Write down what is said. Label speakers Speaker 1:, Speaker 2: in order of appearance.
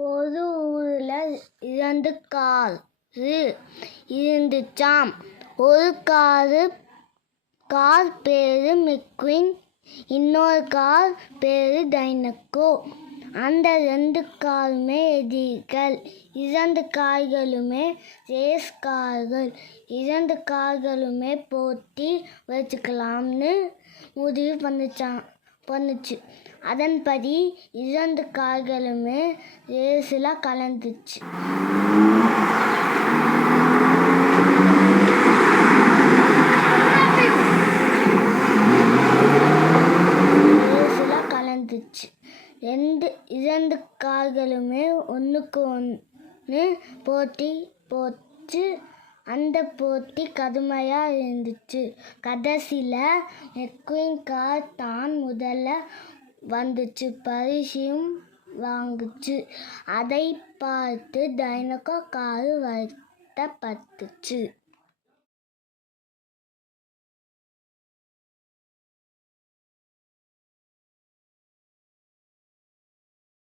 Speaker 1: பொது ஊரில் இரண்டு காரு இருந்துச்சாம். ஒரு காரு கார் பேரு மிக்வின் இன்னொரு கார் பேரு டைனக்கோ. அந்த ரெண்டு காருமே எதிரிகள். இரண்டு கார்களுமே ரேஸ் கார்கள். இரண்டு கார்களுமே போட்டி வச்சுக்கலாம்னு முடிவு பண்ணிச்சான் பண்ணுச்சு. அதன்படி இரண்டு கார்களுமே ரேஸில் கலந்துச்சு. கலந்துச்சு. ரெண்டு இரண்டு கார்களுமே ஒன்றுக்கு ஒன்று போட்டி போச்சு. அந்த போட்டி கடுமையாக இருந்துச்சு. கடைசியில் மெக்வின் கார் தான் முதல்ல வந்துச்சு. பரிசையும் வாங்குச்சு. அதை பார்த்து டைனகோ கார் வருத்தப்பட்டுச்சு.